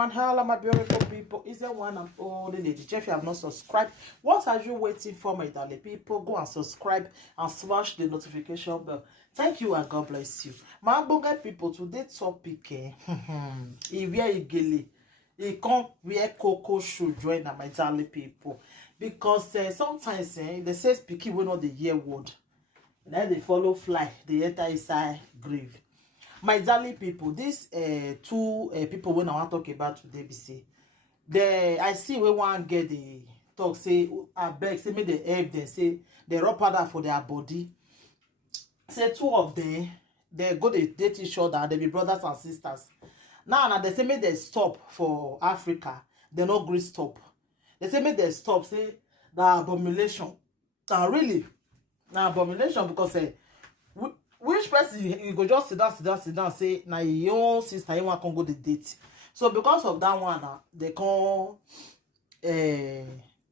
everyone. Hello, my beautiful people. Is there one and only Lady J? If you have not subscribed, what are you waiting for, my darling people? Go and subscribe and smash the notification bell. Thank you and God bless you. My bonga people, today's topic, igele. It come where Coco should join my darling people. Because sometimes they say speaking we know the year word. Then they follow fly, they enter inside grave. My darling people, these two people when I want to talk about today, be say I see we want get the talk say I beg say me they help them say they rub powder for their body. Say two of them they go they date each other, they be brothers and sisters. Now they say me they stop for Africa, they no agree stop. They say me they stop, say the abomination. And really, na abomination because which person you go just sit down, say na your own sister you want to go the date. So because of that one, they can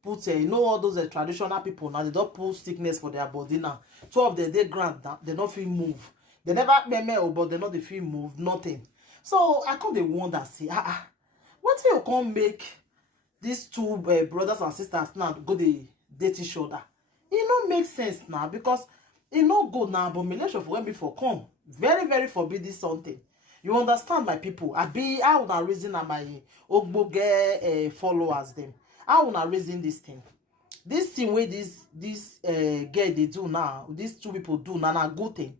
put you know all those traditional people now they don't put sickness for their body now. Two of them they grant now they don't feel move. They never meme but they not they feel move nothing. So I can't they wonder say what you can make these two brothers and sisters now go they date each other? It don't make sense now because it no good now. Abomination for when before come very forbidden something. You understand, my people? I wanna reason my ogboge followers them. I wanna reason this thing. This thing where this girl they do now, these two people do now na good thing.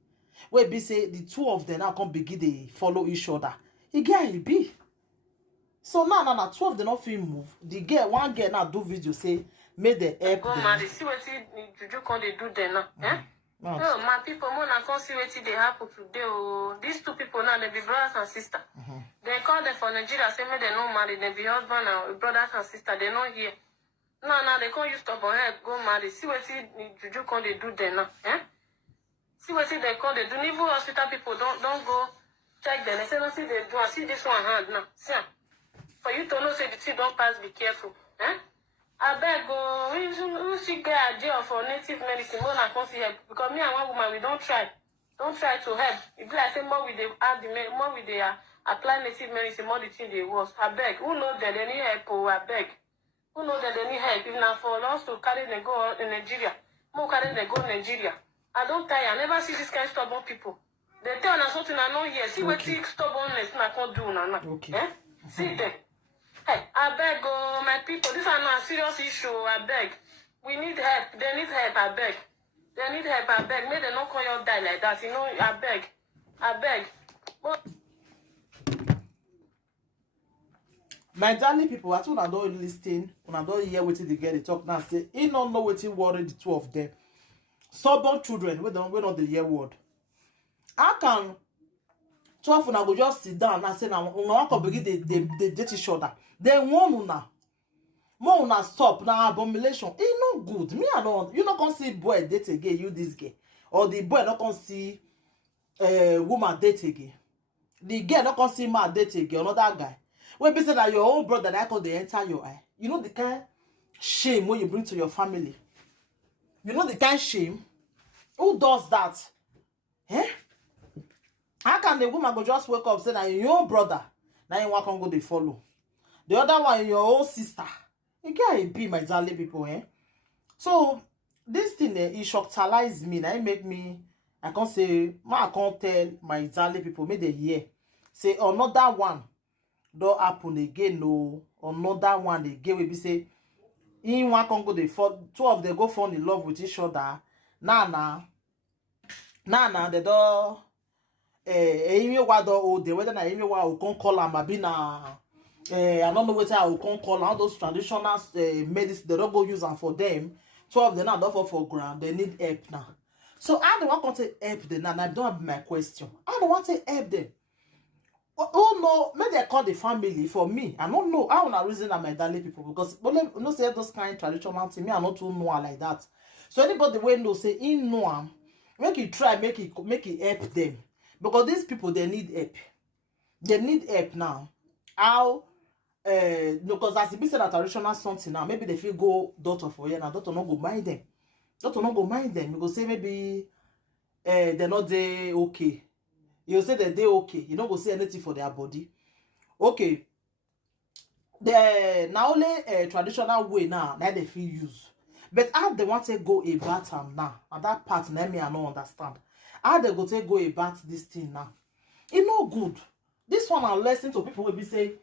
Where be say the two of them now come begin they follow each other. It get it be. So now two of them not feel move. The girl, one girl now do video say make the help go mad. See what you can they do then now. No, my people, more than can't see what they happen today. Oh, these two people now they be brothers and sisters. They call them for Nigeria, say me they no married, they be husband and brothers and sisters. They not here. Now they can't use stubborn head go marry. See what you can they do then now. See what they call they do. Even hospital people don't go check them. They say no see they do. I see this one hand now. See. For you to know say the thing don't pass, be careful. I beg who should get a deal for native medicine more than can see help. Because me and one woman we don't try to help. If like say more with the add the more with the apply native medicine, more the thing they was. I beg who know that they need help or I beg. Who know that they need help? If not for us to carry them go in Nigeria, more carry them go Nigeria. I don't tire. I never see this kind of stubborn people. They tell us something I know here. See what stubbornness I can't do now. Okay. See them. Hey, I beg, my people, this is not a serious issue, I beg. We need help. They need help, I beg. They need help, I beg. May they not call you die like that, you know, I beg. I beg. But my darling people, I told I don't listen, when I don't hear what they get the talk now, say, he don't know what he worry the two of them. Stubborn children, we don't the hear word. I can 12 una go just sit down and say now una wan begin they date each other. Then one una stop now abomination. It no good. Me I don't. You not gonna see boy date again. You this guy or the boy not gonna see woman date again. The girl not gonna see man date again. Another guy. When be say that your own brother that call they enter your eye. You know the kind shame when you bring to your family. You know the kind shame. Who does that? Eh? How can the woman go just wake up say that your own brother now you want to go they follow? The other one your own sister. You can't be my darling people, eh? So this thing it shockalize me. Now it make me I can't say I can't tell my darling people make the year. Say another one don't happen again, no. Another one again will be say in one can go they fall two of them go fall in love with each other. Nah they don't Amy Wado or the whether Amy Wa can call am abi na I don't know what I can call all those traditional medicine they don't go use them for them. 12 they not offer for ground, they need help now. So I don't want to help them and I don't have my question. I don't want to help them. Oh no, maybe they call the family for me. I don't know. I want to reason at my darling people because you know say those kind of traditional thing me I not too know like that. So anybody when know say in know make it try make it help them. Because these people they need help. They need help now. How because as it be said that traditional something now, maybe they feel go daughter for you now, daughter not go mind them. Daughter not go mind them. You go say maybe they're not they okay. You say that they okay. You don't go say anything for their body. Okay. the now only traditional way now that they feel use. But how they want to go about them now, and that part let me I don't understand. How they go to go about this thing now? It no good. This one I listen to people will be say,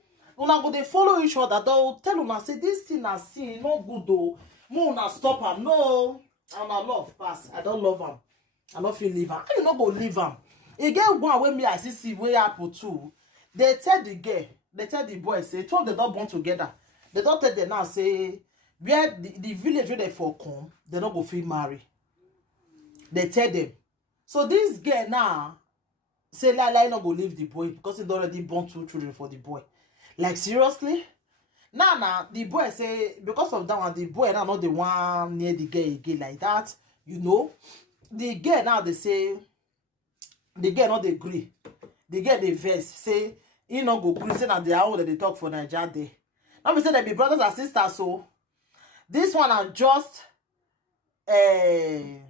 una go they follow each other. They'll tell una say this thing I see no good though. Mo una stop am. No, and I love pass. I don't love am. I don't feel leave am. How you not go leave am? Again, one way me I see way apple too. They tell the girl, they tell the boy say, two of them don't born together. They don't tell them now say where the village where they for come, they not go feel marry. They tell them. So this girl now say like not go leave the boy because he already born 2 children for the boy. Like seriously? Now the boy say because of that one, the boy now not the one near the girl again like that. You know, the girl now they say the girl not agree. The girl they vex say he not go agree. Say that they are all that they talk for Nigeria day. Now we say they be brothers and sisters. So this one are just the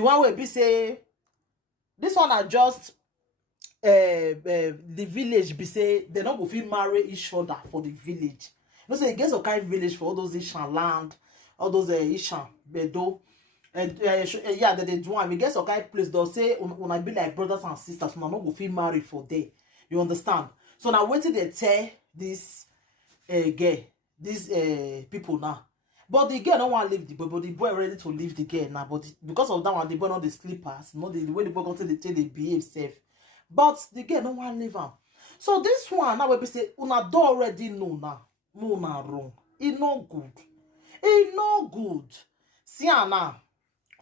one will be say this one are just the village be say they not go fit marry each other for the village. You know, say get some kind of village for all those Ishan land, all those Ishan Bedo. Yeah, they do one. We get some kind of place they'll say when I be like brothers and sisters, una not go fit marry for there. You understand? So now wait till they tell this girl, these people now. But the girl don't want to leave the boy, but the boy ready to leave the girl now. But because of that one, the boy not the sleepers, not the way the boy got to they behave safe. But the girl don't want to leave him. So this one now will be say, una do already know now. Una wrong. It no good. It no good. See now,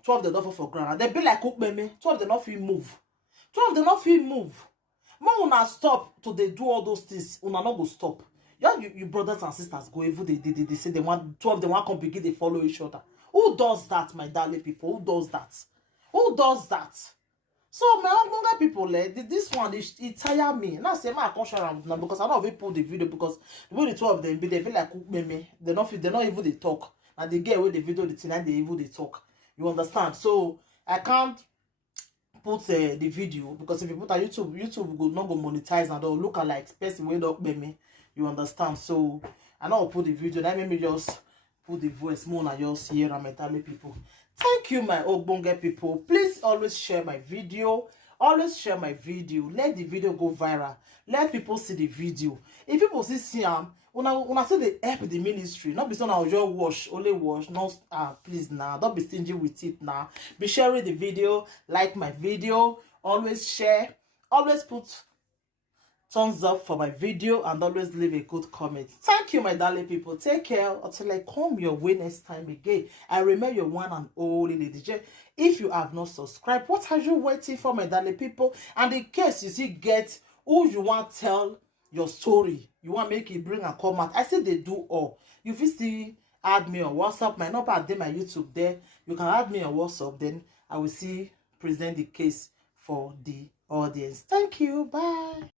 12 the door for ground. They be like cook me. 12 they not feel move. 12 they not feel move. More una stop to they do all those things. Una not go stop. Yeah, you brothers and sisters go even they say they want 12 they want come begin they follow each other. Who does that, my darling people? Who does that? Who does that? So my younger people this one it tire me. Now say my conscious around now because I don't even pull the video because the way the 2 of them be they feel like cook me. They not even they talk. And they get away the video the thing and they even they talk. You understand? So I can't put the video because if you put on YouTube will not go monetize and they'll look at like person way up me. You understand? So I know I'll put the video. That made me just put the voice more than just hear my Italian people. Thank you, my Ogbonge people. Please always share my video. Always share my video. Let the video go viral. Let people see the video. If people see them, una say they help the ministry. Not be so now just only watch. No, please now. Don't be stingy with it now. Be sharing the video. Like my video. Always share. Always put thumbs up for my video and always leave a good comment. Thank you, my darling people. Take care until I come your way next time again. I remember your one and only Lady J. If you have not subscribed, what are you waiting for, my darling people? And in case you see get who you want tell your story, you want make it bring a comment, I say they do all. You will still add me on WhatsApp. My number at my YouTube there. You can add me on WhatsApp. Then I will see present the case for the audience. Thank you. Bye.